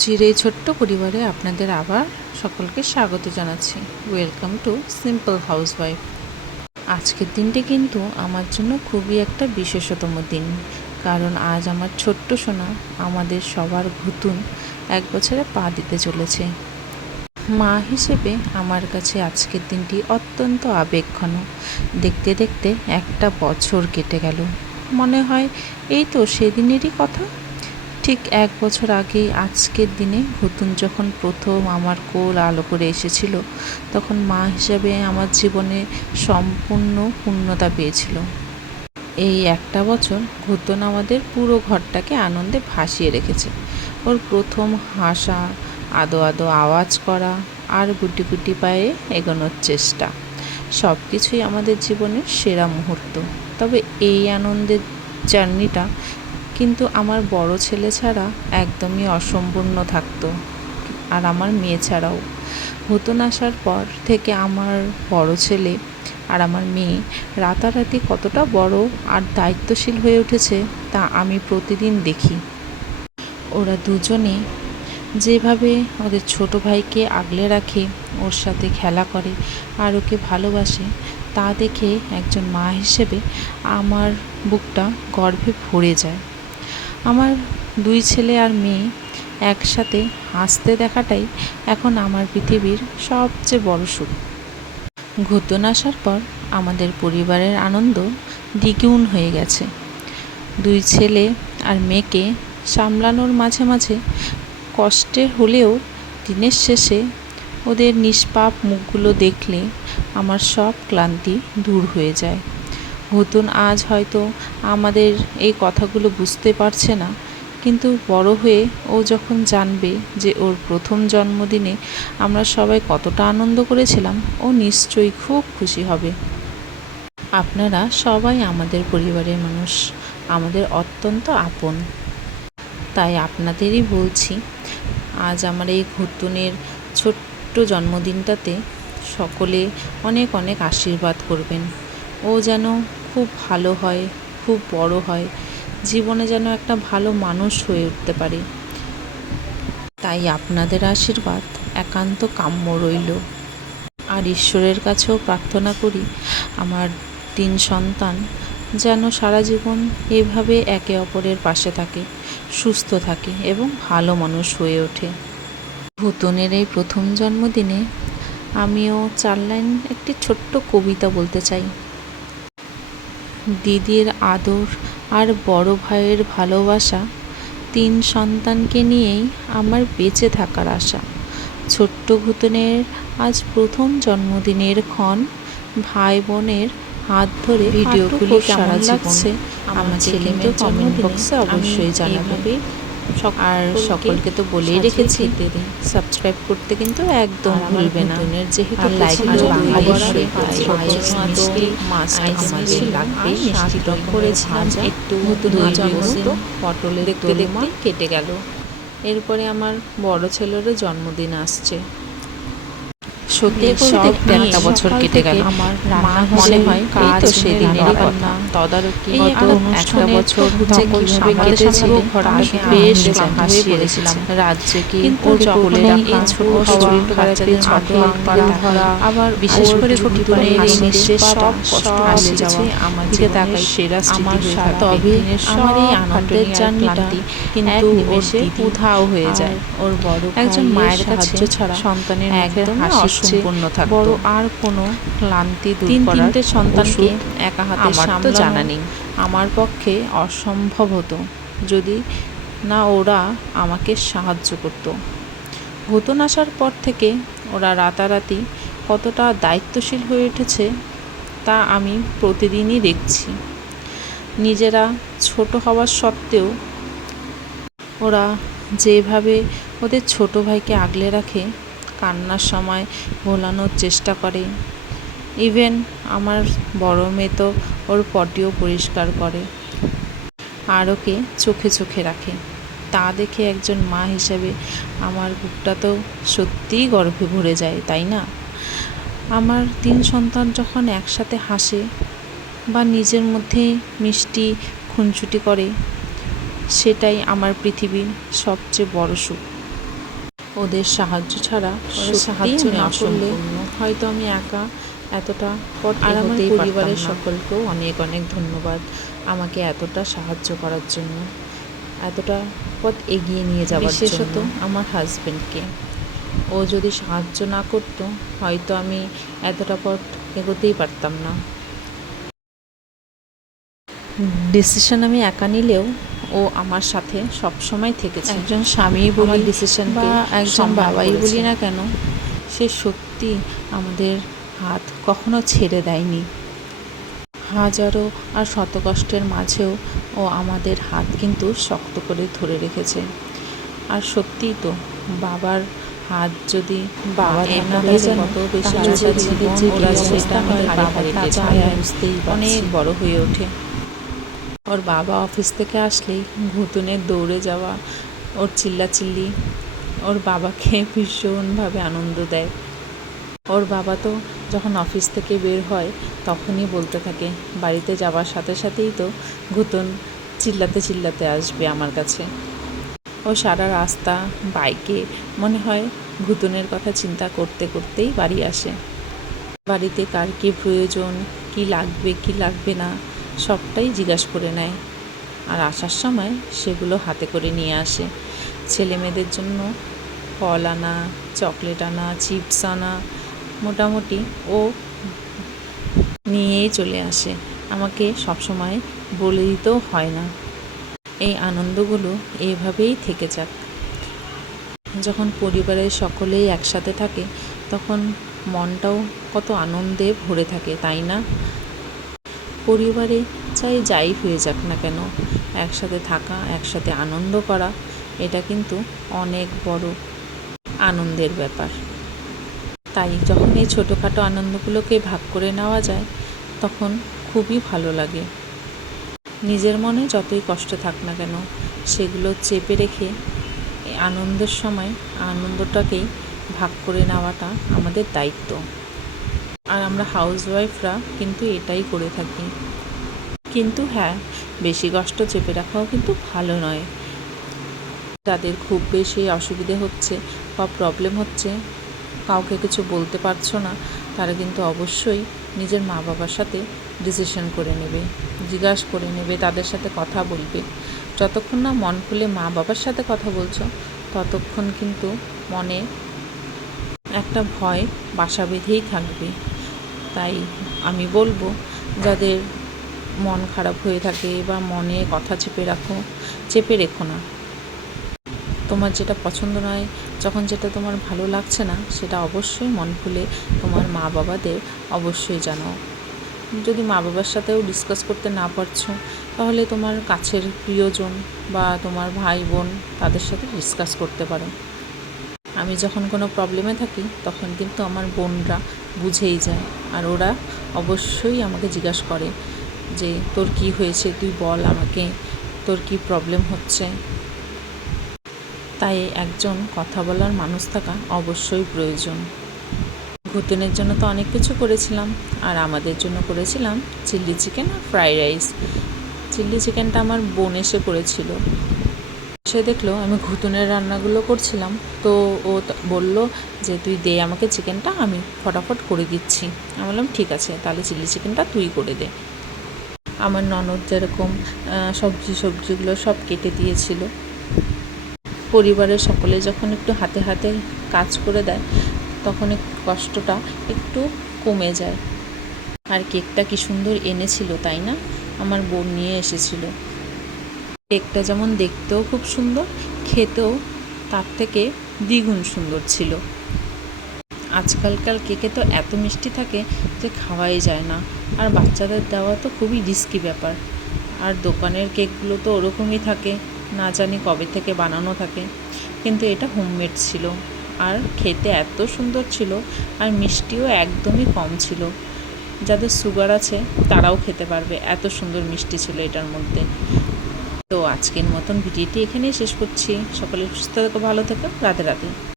চির এই ছোট্ট পরিবারে আপনাদের আবার সকলকে স্বাগত জানাচ্ছি। Welcome to simple housewife. আজকের দিনটি কিন্তু আমার জন্য খুবই একটা বিশেষতম দিন, কারণ আজ আমার ছোট্ট সোনা, আমাদের সবার ভুতুন 1 বছরে পা দিতে চলেছে। মা হিসেবে আমার কাছে আজকের দিনটি অত্যন্ত আবেগঘন। দেখতে দেখতে 1 বছর কেটে গেল। মনে হয় এই তো সেদিনেরই কথা। ঠিক 1 বছর আগে আজকের দিনে ভুতুন যখন প্রথম আমার কোল আলো করে এসেছিল, তখন মা হিসাবে আমার জীবনে সম্পূর্ণ পূর্ণতা পেয়েছিল। এই 1 বছর ভুতুন আমাদের পুরো ঘরটাকে আনন্দে ভাসিয়ে রেখেছে। ওর প্রথম হাসা, আদো আদো আওয়াজ করা আর গুটি গুটি পায়ে এগোনোর চেষ্টা, সব কিছুই আমাদের জীবনের সেরা মুহূর্ত। তবে এই আনন্দের জার্নিটা কিন্তু আমার বড় ছেলে ছাড়া একদমই অসম্পূর্ণ থাকতো, আর আমার মেয়ে ছাড়াও। ভুতুন আসার পর থেকে আমার বড় ছেলে আর আমার মেয়ে রাতারাতি কতটা বড় আর দায়িত্বশীল হয়ে উঠেছে তা আমি প্রতিদিন দেখি। ওরা দুজনে যেভাবে ওদের ছোট ভাইকে আগলে রাখে, ওর সাথে খেলা করে আর ওকে ভালোবাসে, তা দেখে একজন মা হিসেবে আমার বুকটা গর্বে ভরে যায়। আমার 2 ছেলে আর মেয়ে একসাথে হাসতে দেখাটাই এখন আমার পৃথিবীর সবচেয়ে বড় সুখ। ভুতুন আসার পর আমাদের পরিবারের আনন্দ দ্বিগুণ হয়ে গেছে। 2 ছেলে আর মেয়েকে সামলানোর মাঝে মাঝে কষ্টের হলেও দিনের শেষে ওদের নিষ্পাপ মুখগুলো দেখলে আমার সব ক্লান্তি দূর হয়ে যায়। ভুতুন আজ হয়তো আমাদের এই কথাগুলো বুঝতে পারছে না, কিন্তু বড় হয়ে ও যখন জানবে যে ওর প্রথম জন্মদিনে আমরা সবাই কতটা আনন্দ করেছিলাম, ও নিশ্চয়ই খুব খুশি হবে। আপনারা সবাই আমাদের পরিবারের মানুষ, আমাদের অত্যন্ত আপন। তাই আপনাদেরই বলছি, আজ আমার এই ভুতুনের ছোট্ট জন্মদিনটাতে সকলে অনেক অনেক আশীর্বাদ করবেন। ও যেন খুব ভালো হয়, খুব বড় হয়, জীবনে যেন একটা ভালো মানুষ হয়ে উঠতে পারে। তাই আপনাদের আশীর্বাদ একান্ত কাম্য রইল। আর ঈশ্বরের কাছেও প্রার্থনা করি আমার 3 সন্তান যেন সারা জীবন এভাবে একে অপরের পাশে থাকে, সুস্থ থাকে এবং ভালো মানুষ হয়ে ওঠে। ভুতুনের এই প্রথম জন্মদিনে আমিও 4 লাইন একটি ছোট্ট কবিতা বলতে চাই। দিদির আদর আর বড় ভাইয়ের ভালোবাসা, 3 সন্তানকে নিয়েই আমার বেঁচে থাকার আশা। ছোট্ট ভুতুনের আজ প্রথম জন্মদিনের ক্ষণ, ভাই বোনের হাত ধরে ভিডিওগুলি কেমন লাগছে আমার ছেলে মেয়ের কমেন্ট বক্সে অবশ্যই জানাবে। আর সকলকে তো বলেই রেখেছি, সাবস্ক্রাইব করতে কিন্তু একদম ভুলবে না। যেহেতু লাইক লাগবে, মিষ্টি টক করেছিলাম একটু, পটলের দেখতে দেখতে কেটে গেল। এরপরে আমার বড় ছেলেরও জন্মদিন আসছে। সত্যি বলতে 1 বছর কেটে গেল। আমার মনে হয় এই তো সেদিনেরই কথা। তদারকি গত 1 বছর যে কিভাবে কেটেছিল বেশ ক্লান্ত হয়ে পড়েছিলাম। রাজ্যে কিন্তু যখনই এই ছোট বাচ্চাদের চোখে ধরা, আবার বিশেষ করে ভুতুনের এই নিঃশেষ সব কষ্ট ভুলে যাওয়া আমার দিকে তাকাই সেরা স্মৃতি হয়ে থাকে। তবে আমার এই আনন্দের জার্নিটা কিন্তু নিমেষে উধাও হয়ে যায়। ওর বড় একজন মায়ের কাছে ছাড়া সন্তানের একদম অসম্পূর্ণ থাকে। বড় আর কোনো ক্লান্তি দূর করার 3 সন্তানকে একা হাতে সামলানো জানা নেই। আমার পক্ষে অসম্ভব হতো যদি না ওরা আমাকে সাহায্য করত। ভুতুন আসার পর থেকে ওরা রাতারাতি কতটা দায়িত্বশীল হয়ে উঠেছে তা আমি প্রতিদিনই দেখছি। নিজেরা ছোট হওয়ার সত্ত্বেও ওরা যেভাবে ওদের ছোট ভাইকে আগলে রাখে, কান্নার সময় ভোলানোর চেষ্টা করে, ইভেন আমার বড় মেয়ে তো ওর পটিও পরিষ্কার করে আর ওকে চোখে চোখে রাখে। তা দেখে একজন মা হিসেবে আমার বুকটা তো সত্যিই গর্বে ভরে যায়, তাই না? আমার 3 সন্তান যখন একসাথে হাসে বা নিজের মধ্যে মিষ্টি খুনসুটি করে, সেটাই আমার পৃথিবীর সবচেয়ে বড় সুখ। ওদের সাহায্য ছাড়া সাহায্য না করলে হয়তো আমি একা এতটা পথ এগোতেই পরিবারের সকলকেও অনেক অনেক ধন্যবাদ আমাকে এতটা সাহায্য করার জন্য, এতটা পথ এগিয়ে নিয়ে যাওয়ার জন্য। বিশেষত আমার হাজব্যান্ডকে, ও যদি সাহায্য না করতো হয়তো আমি এতটা পথ এগোতেই পারতাম না। ডিসিশন আমি একা নিলেও ও আমার সাথে সব সময় থেকেছে। একজন স্বামী বলি ডিসিশন বা একজন বাবাই বলি না কেন, সে সত্যি আমাদের হাত কখনো ছেড়ে দেয়নি। হাজারো আর শত কষ্টের মাঝেও ও আমাদের হাত কিন্তু শক্ত করে ধরে রেখেছে। আর সত্যিই তো, বাবার হাত যদি বাবা না ধরে কত বেশি অনেক বড় হয়ে ওঠে। ওর বাবা অফিস থেকে আসলেই ঘুতুনের দৌড়ে যাওয়া, ওর চিল্লাচিল্লি ওর বাবাকে ভীষণভাবে আনন্দ দেয়। ওর বাবা তো যখন অফিস থেকে বের হয় তখনই বলতে থাকে, বাড়িতে যাওয়ার সাথে সাথেই তো ঘুতুন চিল্লাতে চিল্লাতে আসবে আমার কাছে। ও সারা রাস্তা বাইকে মনে হয় ঘুতুনের কথা চিন্তা করতে করতেই বাড়ি আসে। বাড়িতে কার কী প্রয়োজন, কি লাগবে কি লাগবে না সবটাই জিজ্ঞাসা করে নেয়। আর আসার সময় সেগুলো হাতে করে নিয়ে আসে। ছেলে মেয়েদের জন্য ফল আনা, চকলেট আনা, চিপস আনা, মোটামুটি ও নিয়েই চলে আসে। আমাকে সবসময় বলে দিতেও হয় না। এই আনন্দগুলো এইভাবেই থেকে যাক। যখন পরিবারের সকলেই একসাথে থাকে তখন মনটাও কত আনন্দে ভরে থাকে, তাই না? পরিবারে চাই যাই হয়ে যাক না কেন, একসাথে থাকা, একসাথে আনন্দ করা, এটা কিন্তু অনেক বড় আনন্দের ব্যাপার। তাই যখন এই ছোটোখাটো আনন্দগুলোকে ভাগ করে নেওয়া যায় তখন খুবই ভালো লাগে। নিজের মনে যতই কষ্ট থাক না কেন সেগুলো চেপে রেখে আনন্দের সময় আনন্দটাকেই ভাগ করে নেওয়াটা আমাদের দায়িত্ব। আর আমরা হাউসওয়াইফরা কিন্তু এটাই করে থাকি। কিন্তু হ্যাঁ, বেশি কষ্ট চেপে রাখাও কিন্তু ভালো নয়। যাদের খুব বেশি অসুবিধে হচ্ছে বা প্রবলেম হচ্ছে, কাউকে কিছু বলতে পারছো না, তারা কিন্তু অবশ্যই নিজের মা বাবার সাথে ডিসিশন করে নেবে, জিজ্ঞাসা করে নেবে, তাদের সাথে কথা বলবে। যতক্ষণ না মন খুলে মা বাবার সাথে কথা বলছো ততক্ষণ কিন্তু মনে একটা ভয় বাসা বেঁধেই থাকবে। তাই আমি বলবো, যাদের মন খারাপ হয়ে থাকে বা মনে কথা চেপে রেখো না। তোমার যেটা পছন্দ নয়, যখন যেটা তোমার ভালো লাগছে না, সেটা অবশ্যই মন খুলে তোমার মা বাবাদের অবশ্যই জানাও। যদি মা বাবার সাথেও ডিসকাস করতে না পারছো তাহলে তোমার কাছের প্রিয়জন বা তোমার ভাই বোন তাদের সাথে ডিসকাস করতে পারো। আমি যখন কোনো প্রবলেমে থাকি তখন কিন্তু আমার বোনরা বুঝেই যায়, আর ওরা অবশ্যই আমাকে জিজ্ঞাসা করে যে তোর কি হয়েছে, তুই বল আমাকে, তোর কি প্রবলেম হচ্ছে। তাই একজন কথা বলার মানুষ থাকা অবশ্যই প্রয়োজন। ঘুতুনের জন্য তো অনেক কিছু করেছিলাম, আর আমাদের জন্য করেছিলাম চিলি চিকেন আর ফ্রাইড রাইস। চিলি চিকেনটা আমার বোন এসে করেছিল। সে দেখলো আমি ঘুতুনের রান্নাগুলো করছিলাম, তো ও বললো যে তুই দে আমাকে চিকেনটা, আমি ফটাফট করে দিচ্ছি। আমি বললাম ঠিক আছে, তাহলে চিলি চিকেনটা তুই করে দে। আমার ননদ যেরকম সবজিগুলো সব কেটে দিয়েছিল। পরিবারের সকলে যখন একটু হাতে হাতে কাজ করে দেয় তখন কষ্টটা একটু কমে যায়। আর কেকটা কি সুন্দর এনেছিল, তাই না? আমার বোন নিয়ে এসেছিল। কেকটা যেমন দেখতেও খুব সুন্দর, খেতেও তার থেকে দ্বিগুণ সুন্দর ছিল। আজকালকার কেকে তো এত মিষ্টি থাকে যে খাওয়াই যায় না, আর বাচ্চাদের দেওয়া তো খুবই রিস্কি ব্যাপার। আর দোকানের কেকগুলো তো ওরকমই থাকে, না জানি কবে থেকে বানানো থাকে, কিন্তু এটা হোমমেড ছিল আর খেতে এত সুন্দর ছিল, আর মিষ্টিও একদমই কম ছিল। যাদের সুগার আছে তারাও খেতে পারবে, এত সুন্দর মিষ্টি ছিল এটার মধ্যে। তো আজকের মতন ভিডিওটি এখানেই শেষ করছি। সকলে সুস্থ থেকো, ভালো থেকো, রাধে রাধে।